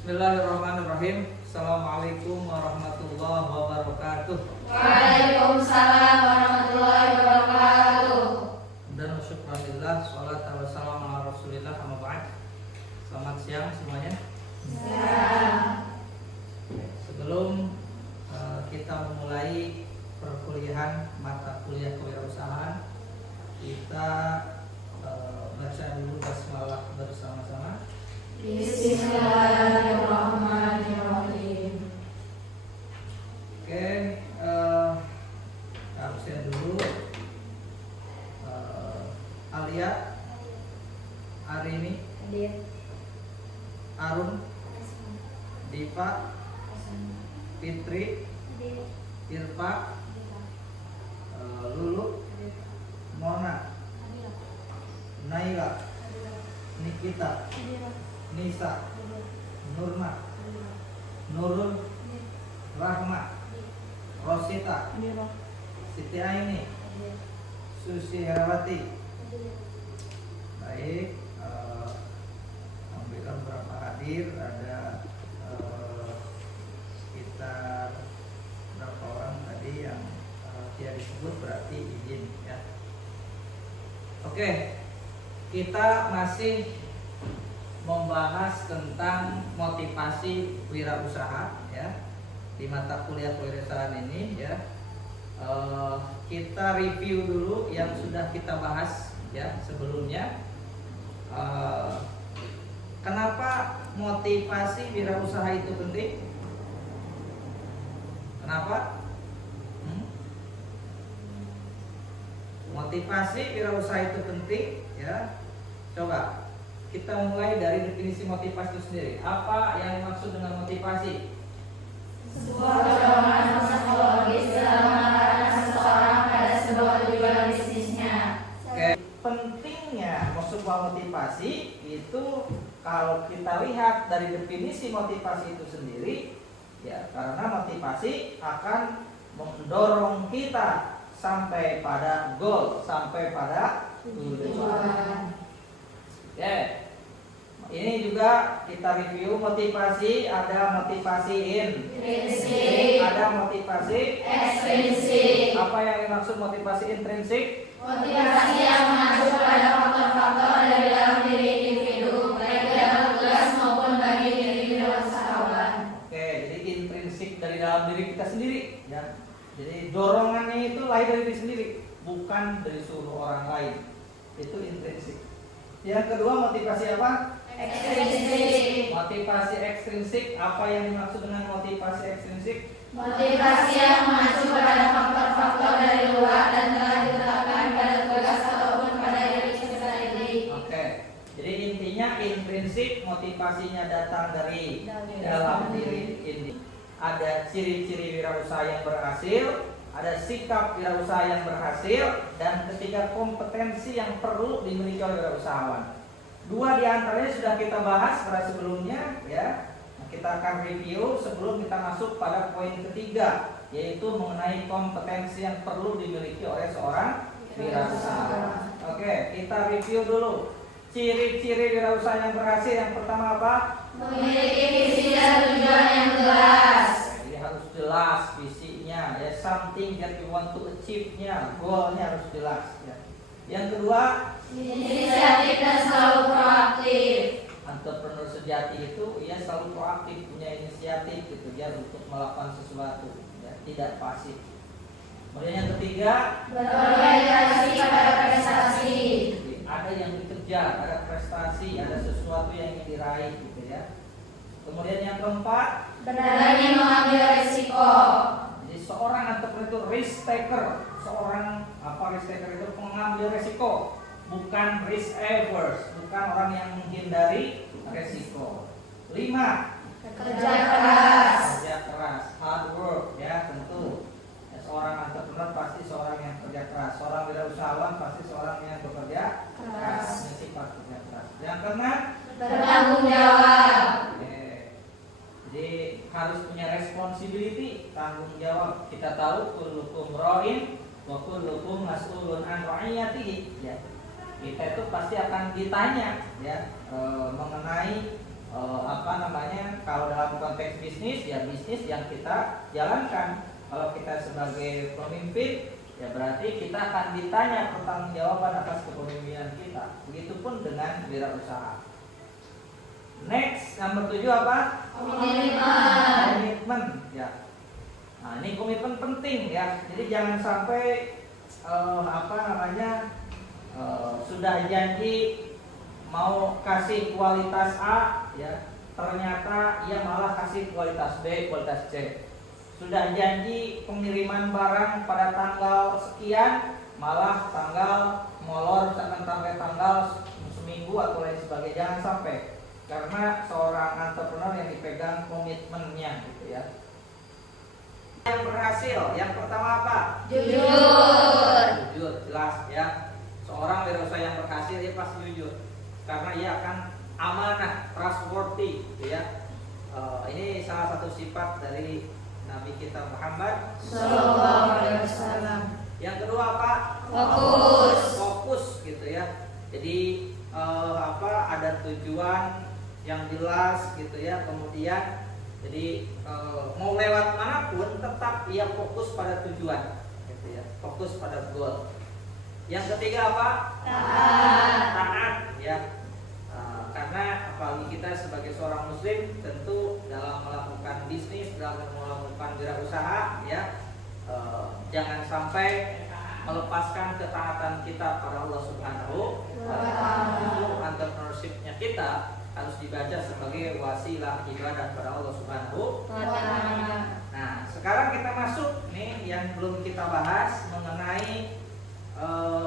Bismillahirrahmanirrahim. Assalamualaikum warahmatullahi wabarakatuh. Waalaikumsalam warahmatullahi wabarakatuh. Dan syukurillah, sholatu wassalamu ala rasulillah, amma ba'd. Selamat siang semuanya. Sebelum kita memulai perkuliahan mata kuliah kewirausahaan, kita baca dulu basmalah bersama-sama. Bismillahirrahmanirrahim. Oke, absen dulu. Alia, Arini, Arun, Diva, Fitri, Irfa, Lulu, Mona, Naila, Nikita, Nisa, Nurma, Nurul, Rahma, Rosita, Siti Aini, Susi Herawati. Baik, alhamdulillah beberapa hadir, ada sekitar berapa orang tadi yang tidak disebut, berarti izin ya. Oke, kita masih membahas tentang motivasi wirausaha ya di mata kuliah kewirausahaan ini ya. Kita review dulu yang sudah kita bahas ya sebelumnya. Kenapa motivasi wirausaha itu penting? Kenapa? Motivasi wirausaha itu penting ya. Coba kita mulai dari definisi motivasi itu sendiri. Apa yang dimaksud dengan motivasi? Sebuah dorongan psikologis dalam mengarahkan seseorang pada sebuah tujuan bisnisnya. Oke. Pentingnya sebuah motivasi itu kalau kita lihat dari definisi motivasi itu sendiri ya, karena motivasi akan mendorong kita sampai pada goal, sampai pada tujuan. Oke. Ini juga kita review motivasi, ada motivasi intrinsik, ada motivasi ekstrinsik. Apa yang dimaksud motivasi intrinsik? Motivasi yang mengacu pada faktor-faktor dari dalam diri individu, baik dalam tugas maupun bagi diri wirausahawan. Oke, jadi intrinsik dari dalam diri kita sendiri ya. Jadi dorongannya itu lahir dari diri sendiri, bukan dari seluruh orang lain. Itu intrinsik. Yang kedua motivasi apa? Ekstrinsik. Motivasi ekstrinsik. Apa yang dimaksud dengan motivasi ekstrinsik? Motivasi yang mengacu pada faktor-faktor dari luar dan telah ditetapkan pada tugas ataupun pada diri kita sendiri. Oke. Jadi intinya intrinsik motivasinya datang dari dalam diri ini. Ada ciri-ciri wirausaha yang berhasil, ada sikap wirausaha yang berhasil, dan ketiga kompetensi yang perlu dimiliki oleh wirausahawan. Dua di antaranya sudah kita bahas pada sebelumnya ya. Kita akan review sebelum kita masuk pada poin ketiga, yaitu mengenai kompetensi yang perlu dimiliki oleh seorang wirausahawan. Oke, kita review dulu. Ciri-ciri wirausaha yang berhasil, yang pertama apa? Memiliki visi dan tujuan yang jelas. Jadi harus jelas visinya ya, something that you want to achieve-nya, goalnya harus jelas ya. Yang kedua, Inisiatif dan selalu proaktif. entrepreneur sejati itu ia selalu proaktif, punya inisiatif gitu ya untuk melakukan sesuatu ya, tidak pasif. Kemudian yang ketiga, Berorientasi pada prestasi. jadi ada yang dikejar, ada prestasi, ada sesuatu yang ingin diraih gitu ya. Kemudian yang keempat, Berani mengambil risiko. jadi seorang entrepreneur itu risk taker. Seorang risk taker itu pengambil risiko, bukan risk averse, bukan orang yang menghindari risiko. 5, Kerja keras. kerja keras, hard work ya tentu. Ya, seorang entrepreneur pasti seorang yang kerja keras, seorang wirausahawan pasti seorang yang bekerja keras. Ini sifat kerja keras. Yang keenam, Bertanggung jawab. jadi harus punya responsibility, tanggung jawab. Kita tahu kullukum ra'in wa kullukum mas'ulun an ra'iyatihi ya. Kita itu pasti akan ditanya ya mengenai kalau dalam konteks bisnis ya bisnis yang kita jalankan. Kalau kita sebagai pemimpin ya berarti kita akan ditanya pertanggungjawaban atas kepemimpinan kita. Begitupun dengan wirausaha. Next, nomor 7 apa? Komitmen ya. Nah, ini komitmen penting ya. Jadi jangan sampai sudah janji mau kasih kualitas A ya, ternyata ia malah kasih kualitas B, kualitas C. Sudah janji pengiriman barang pada tanggal sekian, malah tanggal molor sampai tanggal seminggu atau lain sebagainya. Jangan sampai, karena seorang entrepreneur yang dipegang komitmennya gitu ya. Yang berhasil, yang pertama apa? Jujur, jelas ya. Seorang wirausaha yang berhasil dia pasti jujur, karena ia akan amanah, trustworthy gitu ya. Ini salah satu sifat dari Nabi kita Muhammad Sallallahu Alaihi Wasallam. Yang kedua apa? Fokus gitu ya. Jadi ada tujuan yang jelas gitu ya. Kemudian jadi mau lewat manapun tetap ia fokus pada tujuan gitu ya. Fokus pada goal. Yang ketiga apa? Taat ya. Karena apalagi kita sebagai seorang muslim tentu dalam melakukan bisnis, dalam melakukan wirausaha ya, jangan sampai melepaskan ketaatan kita pada Allah Subhanahu wa Ta'ala. Entrepreneurship-nya kita harus dibaca sebagai wasilah ibadah pada Allah Subhanahu wa Ta'ala. Nah, sekarang kita masuk nih yang belum kita bahas mengenai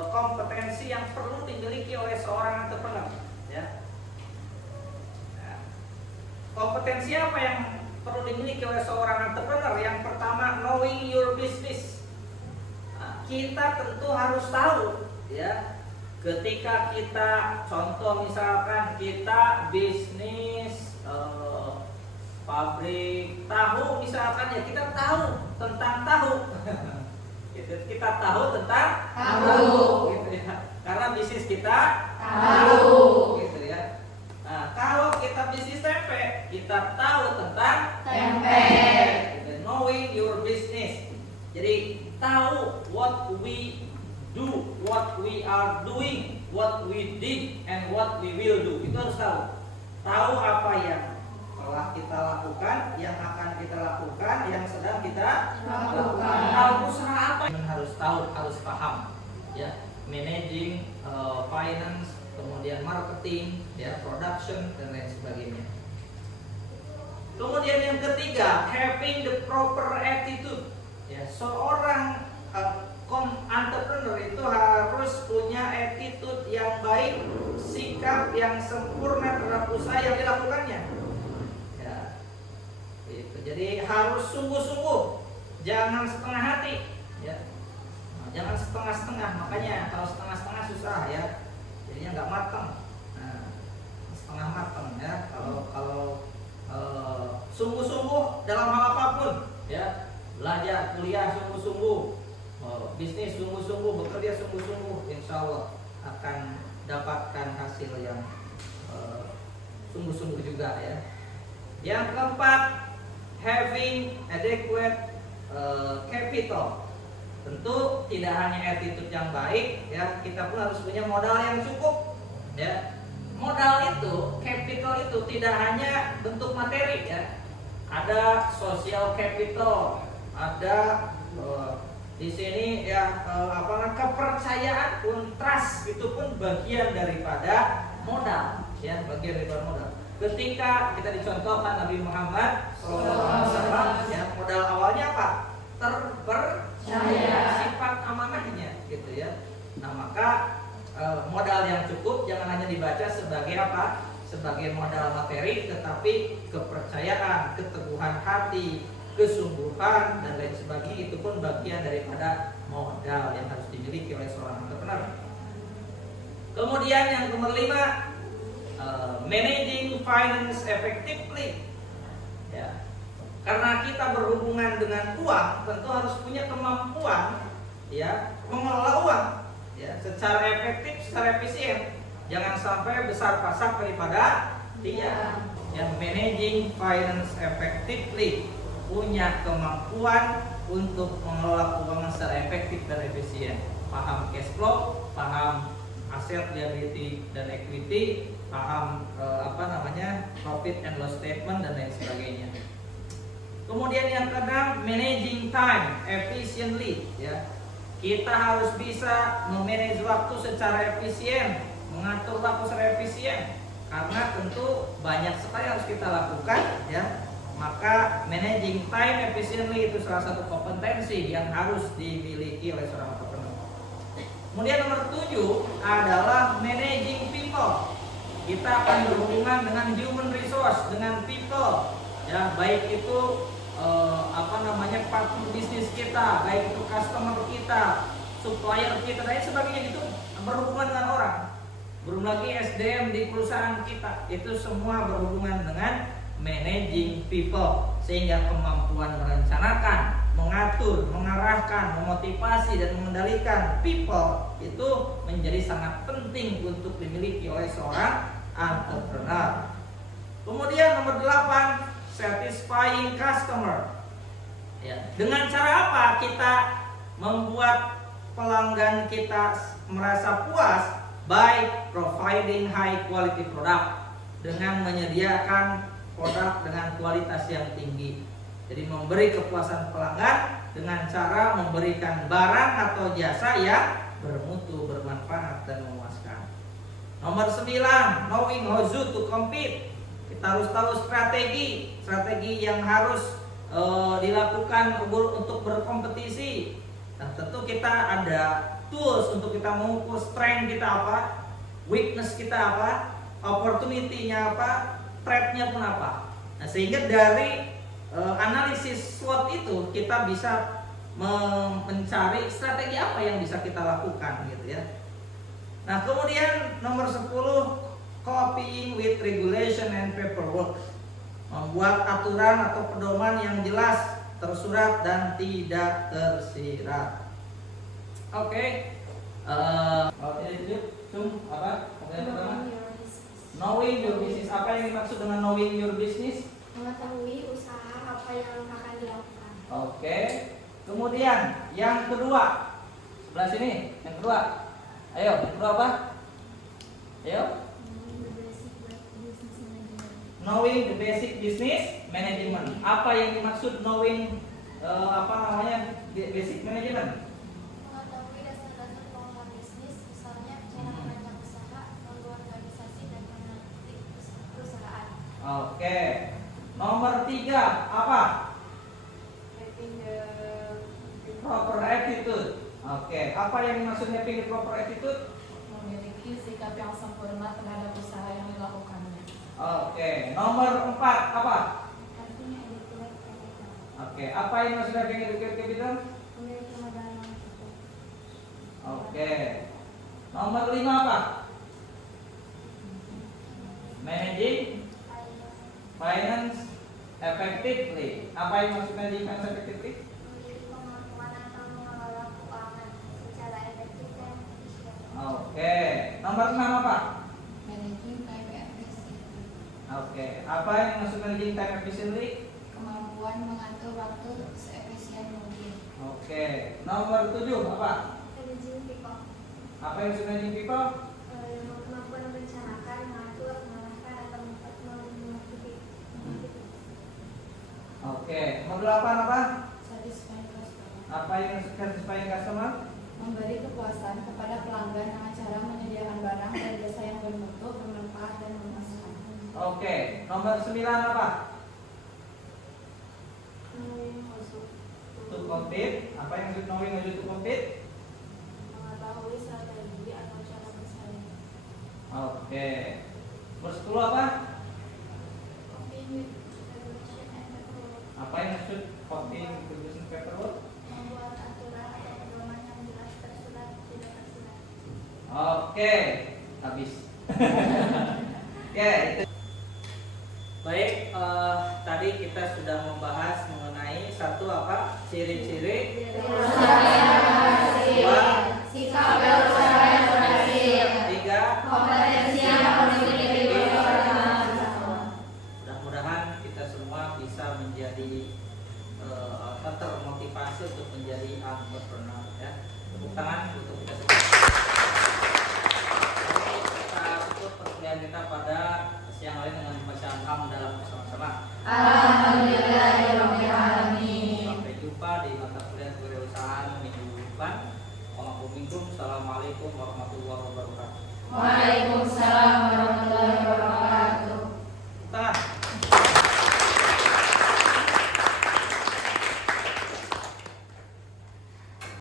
kompetensi yang perlu dimiliki oleh seorang entrepreneur ya. Kompetensi apa yang perlu dimiliki oleh seorang entrepreneur? Yang pertama, knowing your business. Nah, kita tentu harus tahu ya. Ketika kita contoh misalkan kita bisnis pabrik tahu misalkan ya, kita tahu tentang tahu. Kita tahu tentang tahu gitu ya. Karena bisnis kita tahu gitu ya. Nah, kalau kita bisnis tempe, kita tahu tentang tempe. Knowing your business. Jadi tahu what we do, what we are doing, what we did, and what we will do. Itu harus tahu. Tahu apa yang telah kita lakukan, yang akan kita lakukan, yang sedang kita lakukan. Tahu usaha apa? Harus tahu, harus paham. Ya, managing, finance, kemudian marketing, ya, production dan lain sebagainya. Kemudian yang ketiga, having the proper attitude. Ya, seorang entrepreneur itu harus punya attitude yang baik, sikap yang sempurna terhadap usaha yang dilakukannya. Ya, itu. Jadi harus sungguh-sungguh, jangan setengah hati. Ya, jangan setengah-setengah. Makanya kalau setengah-setengah susah ya. Jadinya nggak matang, setengah matang ya. Kalau sungguh-sungguh dalam hal apapun ya, belajar, kuliah sungguh-sungguh, bisnis sungguh-sungguh, bekerja sungguh-sungguh, insya Allah akan dapatkan hasil yang sungguh-sungguh juga ya. Yang keempat, having adequate capital. Tentu tidak hanya attitude yang baik ya, kita pun harus punya modal yang cukup ya. Modal itu, capital itu tidak hanya bentuk materi ya. Ada social capital, ada di sini ya kepercayaan pun, trust itu pun bagian daripada modal ya, bagian daripada modal. Ketika kita dicontohkan Nabi Muhammad SAW ya, modal awalnya apa? Sifat amanahnya gitu ya. Nah, maka modal yang cukup jangan hanya dibaca sebagai apa? Sebagai modal materi, tetapi kepercayaan, keteguhan hati, kesungguhan dan lain sebagainya itu pun bagian daripada modal yang harus dimiliki oleh seorang entrepreneur. Kemudian yang nomor 5, managing finance effectively. Ya. Karena kita berhubungan dengan uang, tentu harus punya kemampuan ya mengelola uang ya secara efektif, secara efisien. Jangan sampai besar pasak daripada Tidak. Yang managing finance effectively, punya kemampuan untuk mengelola keuangan secara efektif dan efisien. Paham cash flow, paham aset, liability dan equity, paham profit and loss statement dan lain sebagainya. Kemudian yang keenam, managing time efficiently, ya. Kita harus bisa memanage waktu secara efisien, mengatur waktu secara efisien, karena tentu banyak sekali yang harus kita lakukan, ya. Maka managing time efficiently itu salah satu kompetensi yang harus dimiliki oleh seorang entrepreneur. Kemudian nomor 7 adalah managing people. Kita akan berhubungan dengan human resource, dengan people, ya, baik itu partner bisnis kita, baik itu customer kita, supplier kita, dan sebagainya, itu berhubungan dengan orang. Belum lagi SDM di perusahaan kita, itu semua berhubungan dengan managing people, sehingga kemampuan merencanakan, mengatur, mengarahkan, memotivasi dan mengendalikan people itu menjadi sangat penting untuk dimiliki oleh seorang entrepreneur. Kemudian nomor 8, satisfying customer. Ya, dengan cara apa kita membuat pelanggan kita merasa puas? By providing high quality product, dengan menyediakan produk dengan kualitas yang tinggi. Jadi memberi kepuasan pelanggan dengan cara memberikan barang atau jasa yang bermutu, bermanfaat dan memuaskan. Nomor 9, knowing how to compete. Kita harus tahu strategi yang harus dilakukan untuk berkompetisi. Dan tentu kita ada tools untuk kita mengukur strength kita apa, weakness kita apa, opportunity-nya apa, threat-nya pun apa. Nah, sehingga dari analisis SWOT itu kita bisa mencari strategi apa yang bisa kita lakukan gitu ya. Nah, kemudian nomor 10, copying with regulation and paperwork. Membuat aturan atau pedoman yang jelas, tersurat dan tidak tersirat. Oke. Knowing your business. Apa yang dimaksud dengan knowing your business? Mengetahui usaha apa yang akan dilakukan. Oke. Kemudian yang kedua, sebelah sini. Yang kedua. Ayo, yang kedua apa? Ayo. Knowing the basic business management. Apa yang dimaksud knowing basic management? Mengetahui dasar-dasar pengelolaan bisnis, misalnya cara merancang usaha, mengorganisasi dan meneliti perusahaan. Oke. Nomor 3 apa? Having the Proper attitude. Oke. Apa yang dimaksud having the proper attitude? memiliki sikap yang sempurna terhadap usaha yang dilakukannya. Oke. Nomor 4 apa? Artinya adequate capital. Oke. Apa yang dimaksud having adequate capital? Memiliki modal yang cukup. Oke. Nomor 5 apa? Managing finance effectively. Apa yang maksud managing finance effectively? Memiliki kemampuan akan mengelola keuangan secara efektif dan efisien. Oke. Nomor 6 apa? Managing time efficiently. Oke. Apa yang maksud managing time efficiently? Kemampuan mengatur waktu seefisien mungkin. Oke. Nomor 7 apa? Managing people. Apa yang maksud managing people? Kemampuan merencanakan, mengatur, mengarahkan atau memotivasi. Oke. Nomor 8 apa? Satisfying customer. Apa yang maksud satisfying customer? Memberi kepuasan kepada pelanggan dengan cara menyediakan barang dan jasa yang bermutu, bermanfaat dan memuaskan. Oke. Nomor 9 apa? To compete. Apa yang maksud knowing how to compete? Mengetahui strategi atau cara bersaing. Oke. Nomor 10 apa? Copying with regulation and paperwork. Apa yang maksud copying with business paperwork? Membuat aturan atau pedoman yang jelas, tersurat, tidak tersurat. Oke. Habis. Oke. Baik, tadi kita sudah membahas mengenai satu apa? Ciri-ciri. Dua. Sikap berusaha yang berhasil. 3. Kompetensi yang harus dimiliki oleh orang. menjadi termotivasi untuk menjadi entrepreneur ya. Tepuk tangan untuk kita